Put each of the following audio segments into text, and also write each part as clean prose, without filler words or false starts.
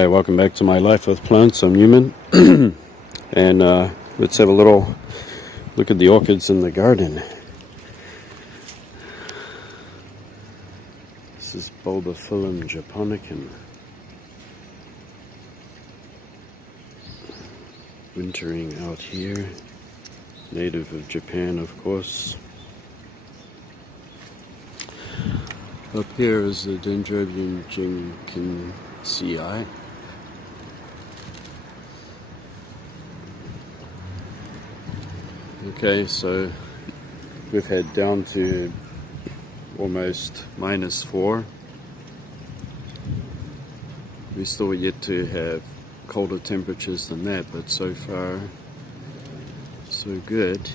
Hi, welcome back to my life with plants. I'm Newman, and let's have a little look at the orchids in the garden. This is Bulbophyllum japonicum, wintering out here, native of Japan, of course. Up here is the dendrobium jinkinsii. Okay, so we've had down to almost -4. We still yet to have colder temperatures than that, but so far so good.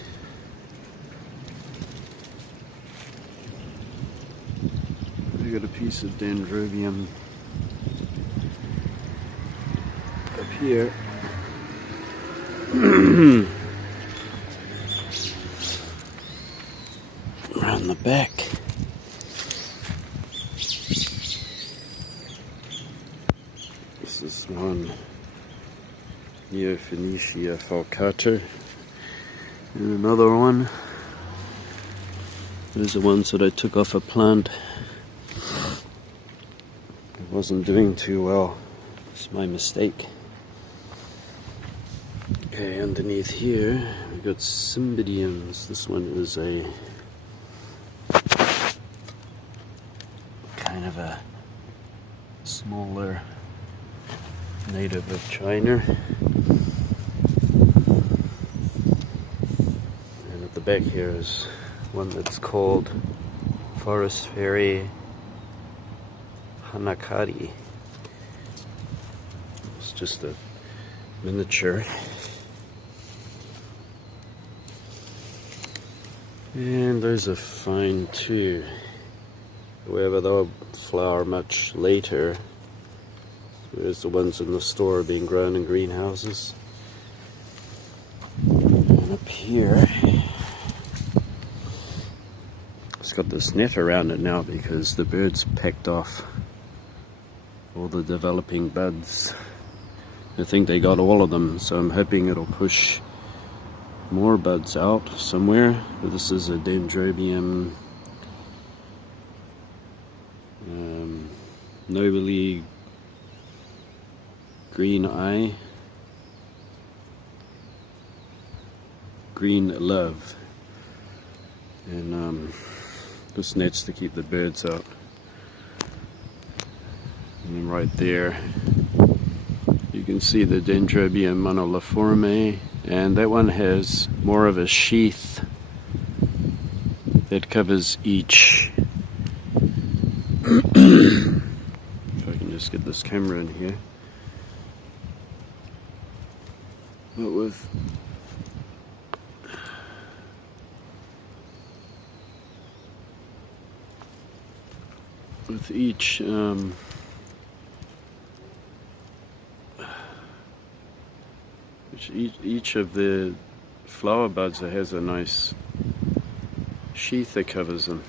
We got a piece of dendrobium up here. Around the back. This is one Neophoenicia falcata, and another one. Those are ones that I took off a plant. It wasn't doing too well. It's my mistake. Okay, underneath here we got cymbidiums. This one is a kind of a smaller native of China. And at the back here is one that's called Forest Fairy Hanakari. It's just a miniature. And those are fine too. However, they'll flower much later, whereas the ones in the store are being grown in greenhouses. And up here, it's got this net around it now because the birds packed off all the developing buds. I think they got all of them, so I'm hoping it'll push more buds out somewhere. But this is a dendrobium nobly green eye, green love, and this net's to keep the birds out. And right there you can see the dendrobium moniliforme, and that one has more of a sheath that covers each. If I can just get this camera in here. But with each each of the flower buds has a nice sheath that covers them.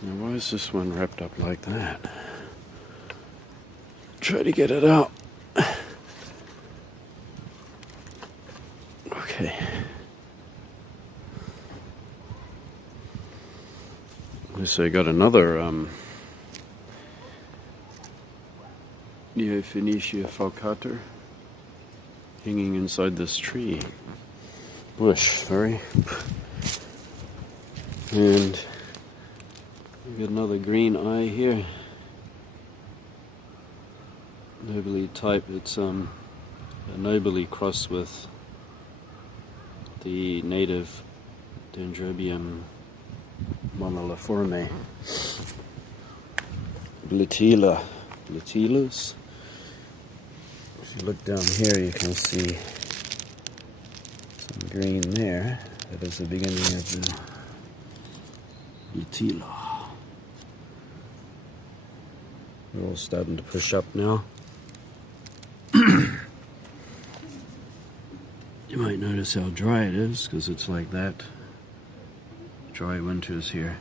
Now, why is this one wrapped up like that? Try to get it out. Okay. So I got another Neophoenicia falcata hanging inside this tree. Bush, sorry. And we got another green eye here. Nobly type. It's a nobly crossed with the native dendrobium moniliforme. Blattilus. If you look down here, you can see some green there. That is the beginning of the Blatilla. They're all starting to push up now. You might notice how dry it is because it's like that dry winters here.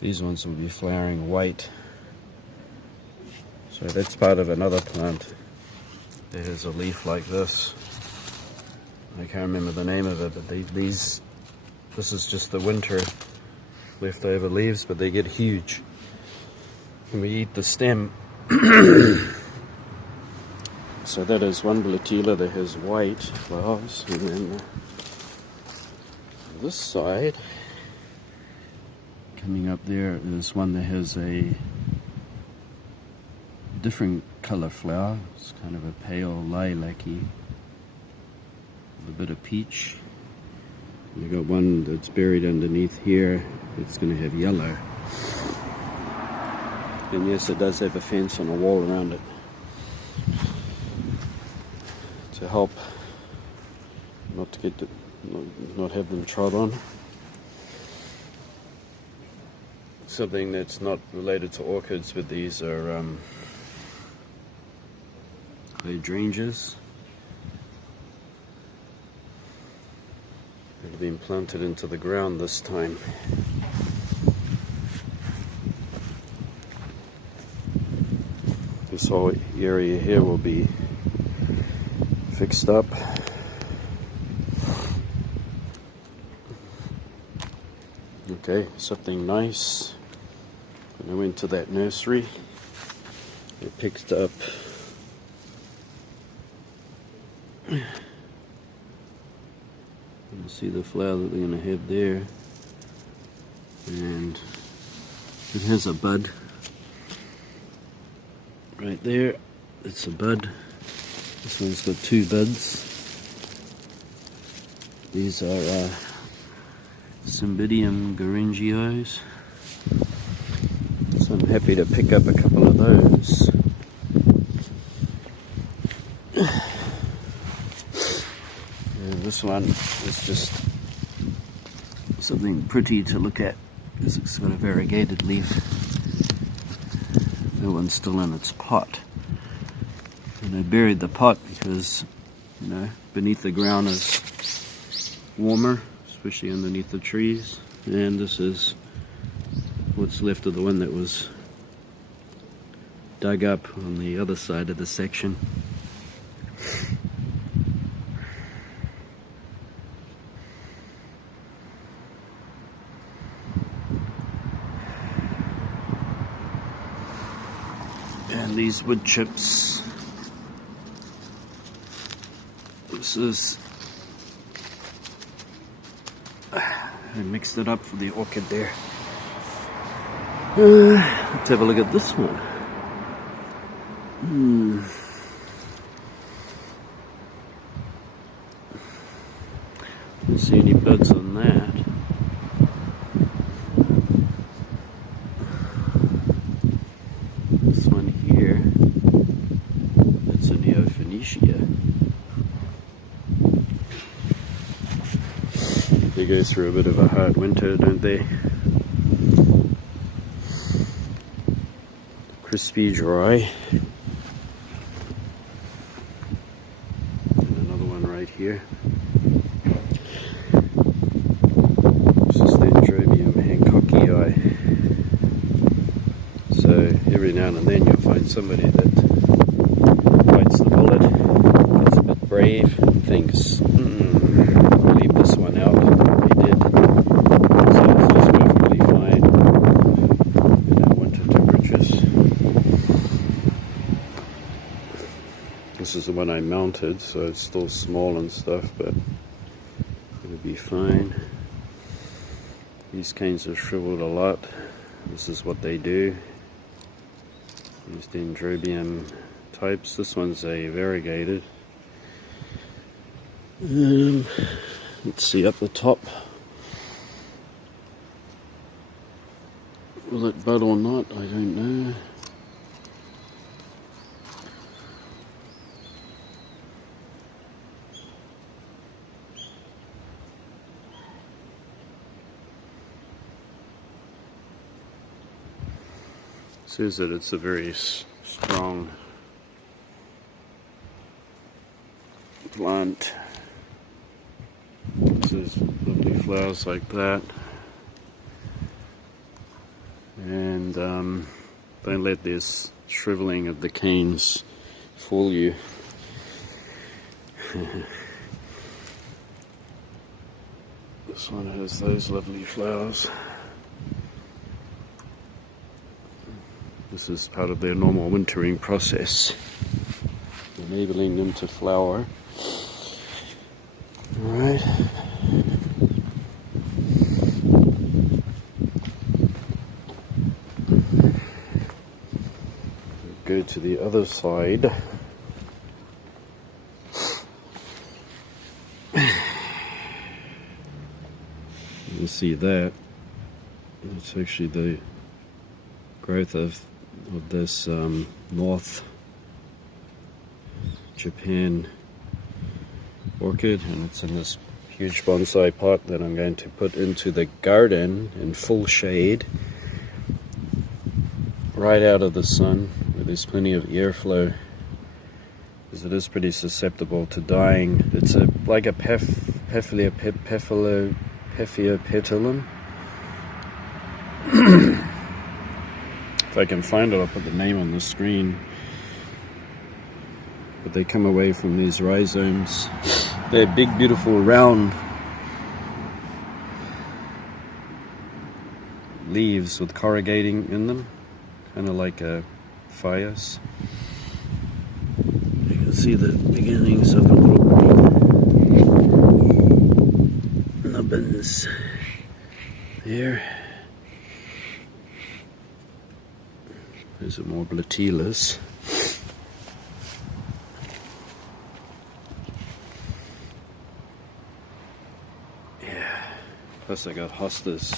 These ones will be flowering white. So that's part of another plant. There's a leaf like this. I can't remember the name of it, but this is just the winter leftover leaves, but they get huge. And we eat the stem. So that is one Blatila that has white flowers, and then on this side, coming up there, is one that has a different color flower. It's kind of a pale lilac-y with a bit of peach. We got one that's buried underneath here. It's going to have yellow. And yes, it does have a fence and a wall around it to help not have them trod on. Something that's not related to orchids, but these are hydrangeas. They've been planted into the ground this time. This whole area here will be fixed up. Okay, something nice. When I went to that nursery, I picked up you see the flower that they're going to have there, and it has a bud right there. It's a bud. This one's got two buds. These are Cymbidium garyngeos. So I'm happy to pick up a couple of those. And this one is just something pretty to look at because it's got a variegated leaf. That one's still in its pot. And I buried the pot because, you know, beneath the ground is warmer, especially underneath the trees. And this is what's left of the one that was dug up on the other side of the section. And these wood chips. This is, I mixed it up for the orchid there. Let's have a look at this one. Don't see any buds on that. This one here, that's a Neophoenicia. They go through a bit of a hard winter, don't they? Crispy dry. And another one right here. This is dendrobium hancockii. So every now and then you'll find somebody that bites the bullet, gets a bit brave, and thinks, I'll leave this one out. They did. So it's just perfectly fine in our winter temperatures. This is the one I mounted, so it's still small and stuff, but it'll be fine. These canes have shriveled a lot. This is what they do. These dendrobium types. This one's a variegated. Let's see up the top. Will it bud or not? I don't know. Says that it's a very strong plant. There's lovely flowers like that. And don't let this shriveling of the canes fool you. This one has those lovely flowers. This is part of their normal wintering process, enabling them to flower. Alright. Go to the other side. You can see that. It's actually the growth of this North Japan orchid, and it's in this huge bonsai pot that I'm going to put into the garden in full shade, right out of the sun, where there's plenty of airflow, because it is pretty susceptible to dying. It's like a Paphiopedilum. If I can find it, I'll put the name on the screen. But they come away from these rhizomes. They're big, beautiful, round leaves with corrugating in them, kind of like a phaeus. You can see the beginnings of the little green nubbins there. There's a more Blatilas. Yeah. Plus I got hostas.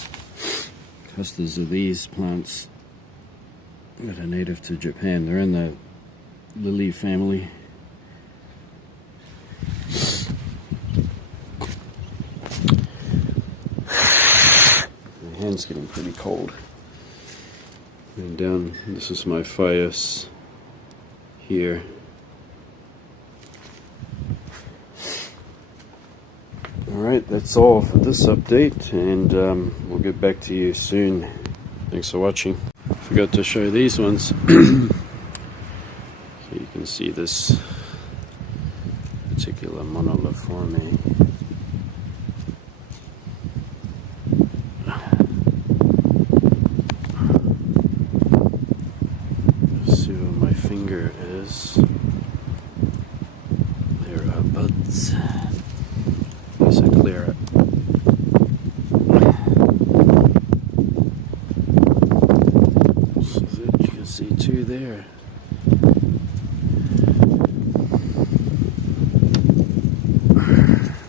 Hostas are these plants that are native to Japan. They're in the lily family. My hand's getting pretty cold. And down, this is my phaeus here. Alright, that's all for this update, and we'll get back to you soon. Thanks for watching. Forgot to show these ones. So you can see this particular moniliforme. See where my finger is. There are buds. There's a clear. So you can see two there.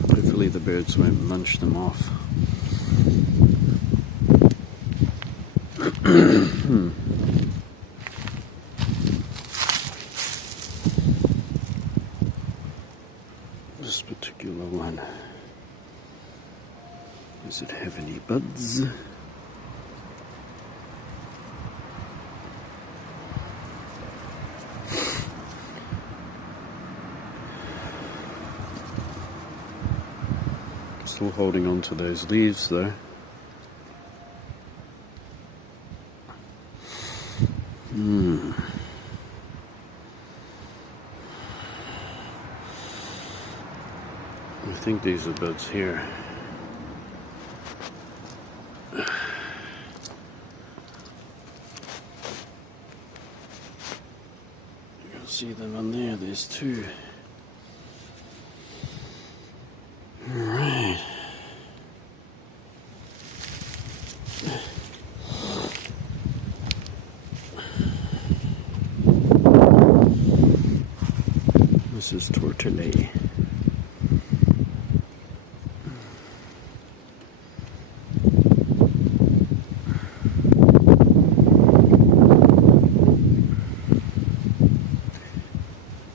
Hopefully the birds won't munch them off. This particular one. Does it have any buds? Still holding on to those leaves though. I think these are buds here. You can see them on there, there's two. Alright. This is Tortellay.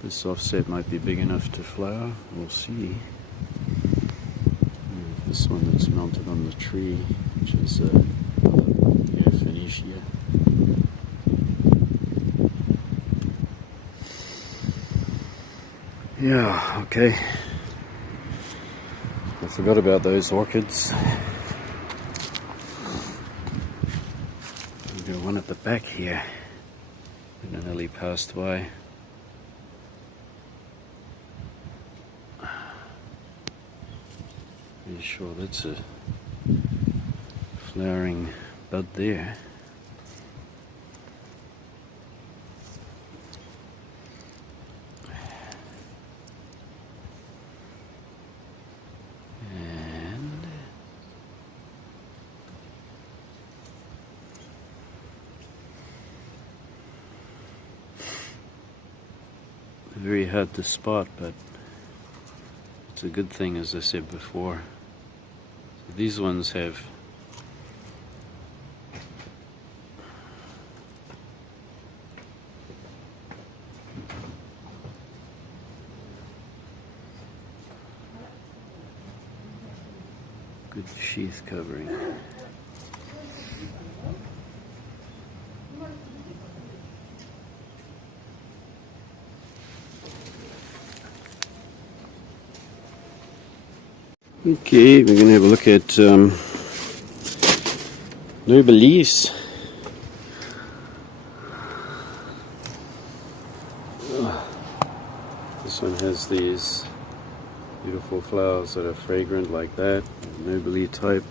This offset might be big enough to flower, we'll see. This one that's mounted on the tree, which is Air Phoenicia. Yeah, okay. I forgot about those orchids. We've got one at the back here. I nearly passed by. Pretty sure that's a flowering bud there. Very hard to spot, but it's a good thing, as I said before. So these ones have good sheath covering. Okay, we're going to have a look at noble leaves. This one has these beautiful flowers that are fragrant like that, noble type.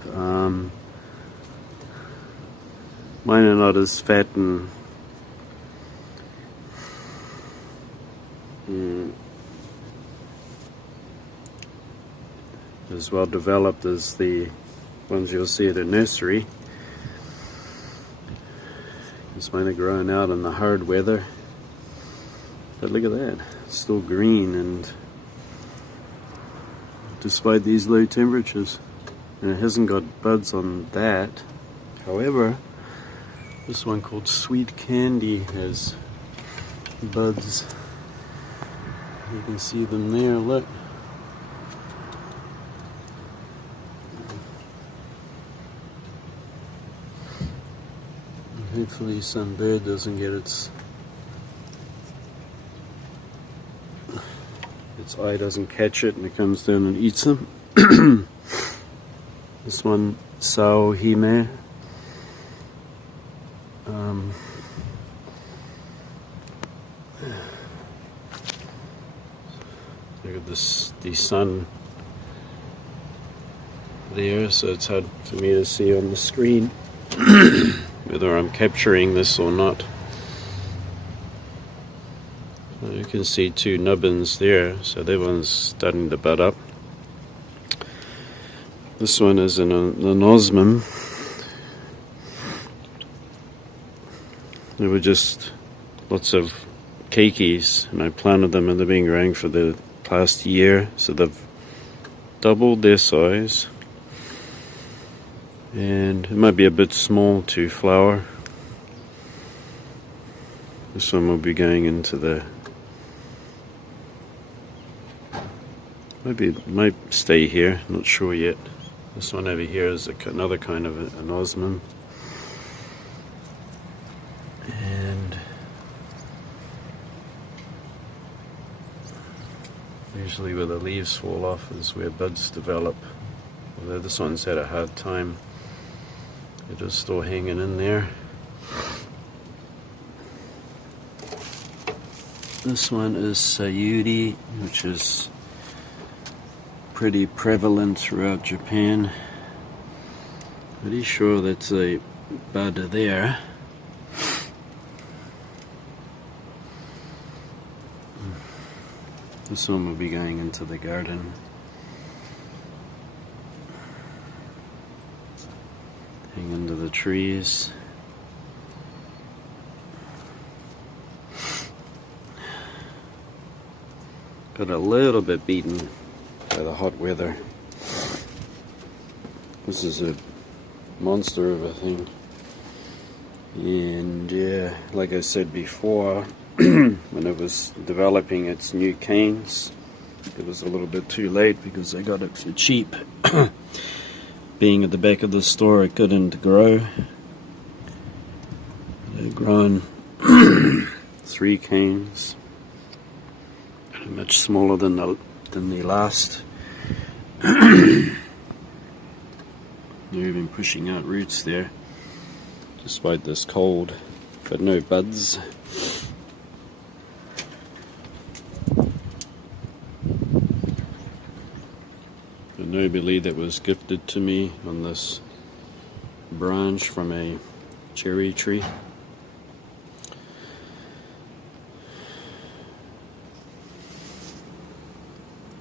Mine are not as fat and as well developed as the ones you'll see at a nursery. This mine are growing out in the hard weather, but look at that, it's still green, and despite these low temperatures, and it hasn't got buds on that. However, this one called Sweet Candy has buds. You can see them there, look. Hopefully some bird doesn't get its eye doesn't catch it and it comes down and eats them. This one, Sao Hime. Look at this, the sun there, so it's hard for me to see on the screen whether I'm capturing this or not. You can see two nubbins there, so that one's starting to bud up. This one is an anosmum. There were just lots of keikis, and I planted them, and they've been growing for the past year, so they've doubled their size. And it might be a bit small to flower. This one will be going into the, maybe it might stay here, not sure yet. This one over here is another kind of an osmum. And usually where the leaves fall off is where buds develop. Although this one's had a hard time. It is still hanging in there. This one is Sayuri, which is pretty prevalent throughout Japan. Pretty sure that's a bud there. This one will be going into the garden. Hang under the trees. Got a little bit beaten by the hot weather. This is a monster of a thing. And yeah, like I said before, when it was developing its new canes, it was a little bit too late because I got it for cheap. Being at the back of the store, it couldn't grow. They've grown 3 canes, much smaller than the last. They're even pushing out roots there, despite this cold, but no buds. A nobile that was gifted to me on this branch from a cherry tree.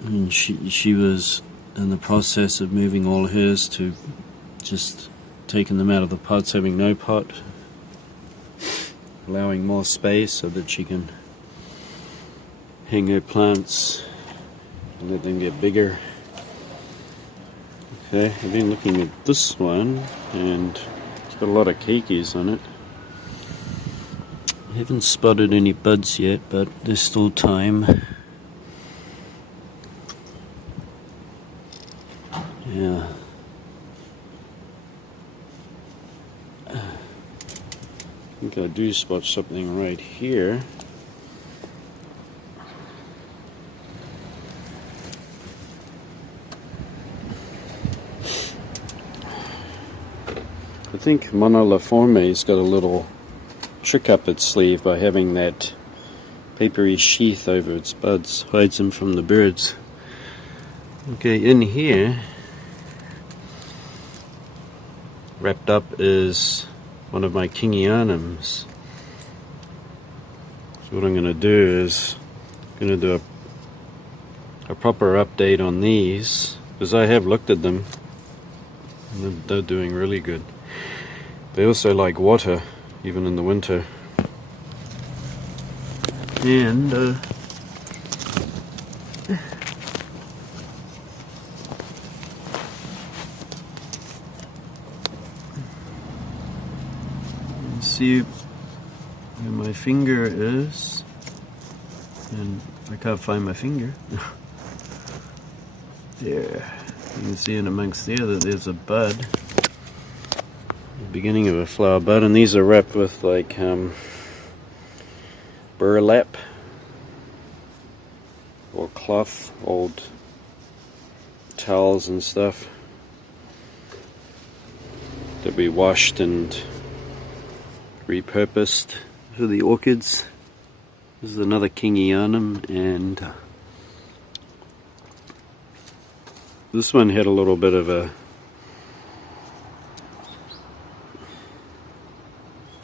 And she was in the process of moving all hers to just taking them out of the pots, having no pot, allowing more space so that she can hang her plants and let them get bigger. Okay, I've been looking at this one and it's got a lot of keikis on it. I haven't spotted any buds yet, but there's still time. Yeah. I think I do spot something right here. I think moniliforme's got a little trick up its sleeve by having that papery sheath over its buds, hides them from the birds. Okay, in here, wrapped up is one of my kingianums. So what I'm going to do is do a proper update on these, because I have looked at them and they're doing really good. They also like water, even in the winter. And see where my finger is, and I can't find my finger. There, you can see in amongst there that there's a bud, the beginning of a flower bud, and these are wrapped with like burlap or cloth, old towels and stuff that we washed and repurposed for the orchids. This is another kingianum, and this one had a little bit of a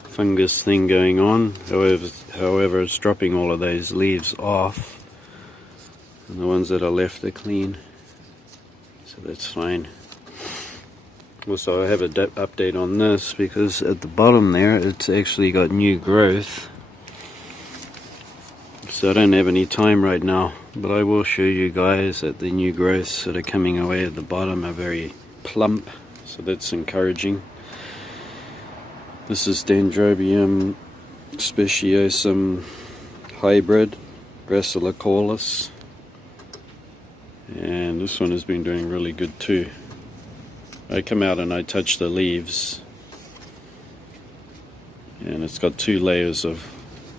fungus thing going on. However, it's dropping all of those leaves off, and the ones that are left are clean, so that's fine. Also, I have an update on this because at the bottom there it's actually got new growth, so I don't have any time right now, but I will show you guys that the new growths that are coming away at the bottom are very plump, so that's encouraging. This is Dendrobium speciosum hybrid, gracilicaulis, and this one has been doing really good too. I come out and I touch the leaves, and it's got 2 layers of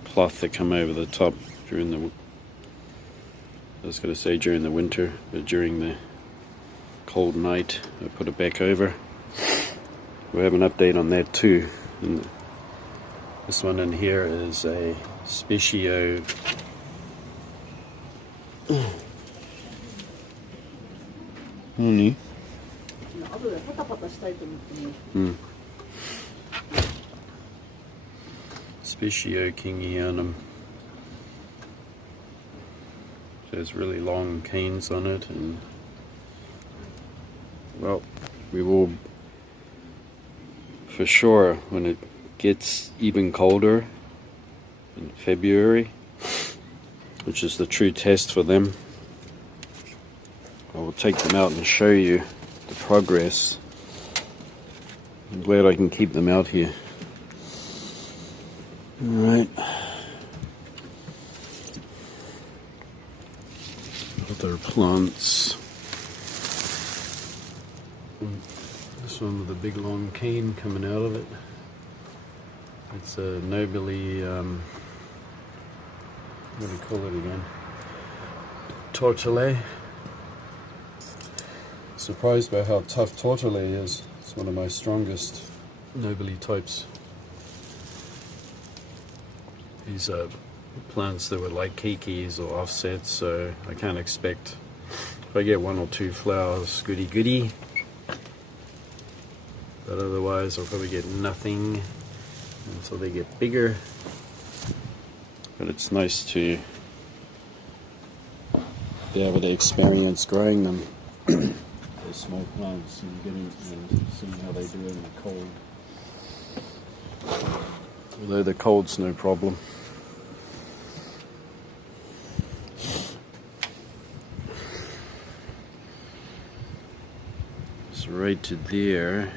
cloth that come over the top during the, I was going to say during the winter, but during the cold night I put it back over. We'll have an update on that too. And this one in here is a specio Specio kingianum. There's really long canes on it, and well, we will for sure, when it gets even colder in February, which is the true test for them, I will take them out and show you the progress. I'm glad I can keep them out here. Alright. Other plants. This one with a big long cane coming out of it. It's a nobile, what do you call it again? Tortellé. Surprised by how tough tortolae is. It's one of my strongest nobile types. These are plants that were like kikis or offsets, so I can't expect, if I get 1 or 2 flowers, goody goody. But otherwise I'll probably get nothing until they get bigger. But it's nice to be able to experience growing them. They're small plants and seeing how they do in the cold. Although the cold's no problem. So right to there.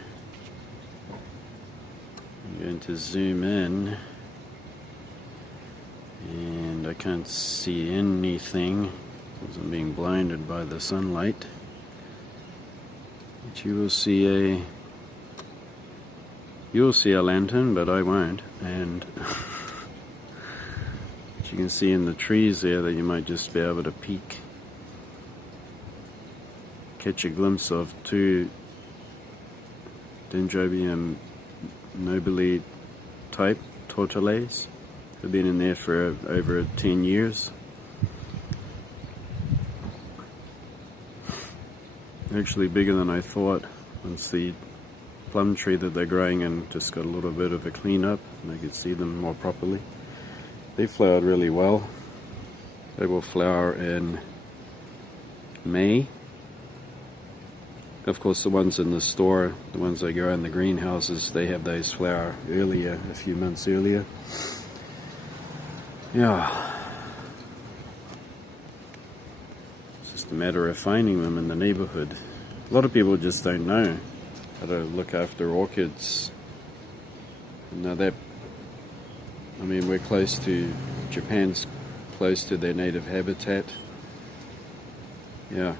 I'm going to zoom in, and I can't see anything because I'm being blinded by the sunlight. But you will see a lantern, but I won't. And you can see in the trees there that you might just be able to catch a glimpse of 2 dendrobium nobile type tortolaes. They've been in there for over 10 years. Actually bigger than I thought. Once the plum tree that they're growing in just got a little bit of a clean up and I could see them more properly. They flowered really well. They will flower in May. Of course, the ones in the store, the ones that grow in the greenhouses, they have those flower earlier, a few months earlier. Yeah. It's just a matter of finding them in the neighborhood. A lot of people just don't know how to look after orchids. Now that, I mean, we're close to, Japan's close to their native habitat. Yeah,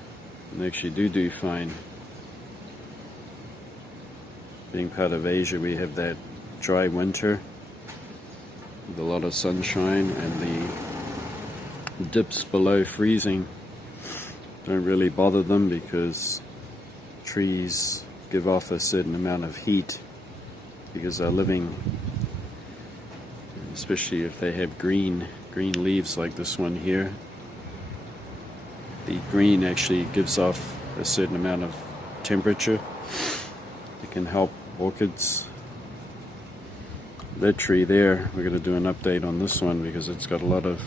and they actually do fine. Being part of Asia, we have that dry winter with a lot of sunshine, and the dips below freezing don't really bother them because trees give off a certain amount of heat because they're living, especially if they have green leaves like this one here. The green actually gives off a certain amount of temperature. It can help orchids. That tree there, we're going to do an update on this one because it's got a lot of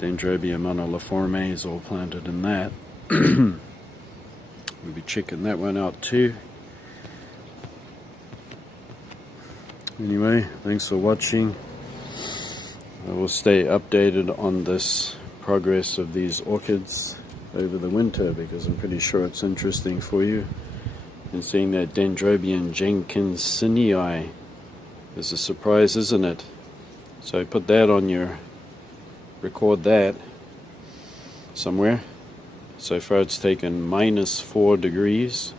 dendrobium moniliformes all planted in that. We'll be checking that one out too. Anyway, thanks for watching. I will stay updated on this progress of these orchids over the winter because I'm pretty sure it's interesting for you. And seeing that Dendrobium jenkinsonii is a surprise, isn't it? So put that on your, record that somewhere. So far it's taken -4 degrees.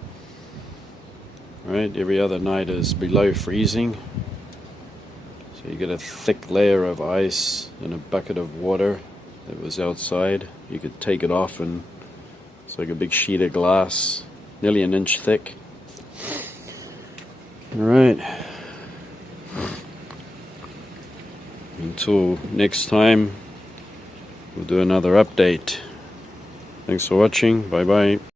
Right, every other night is below freezing. So you get a thick layer of ice in a bucket of water that was outside. You could take it off and it's like a big sheet of glass, nearly an inch thick. Alright. Until next time, we'll do another update. Thanks for watching. Bye bye.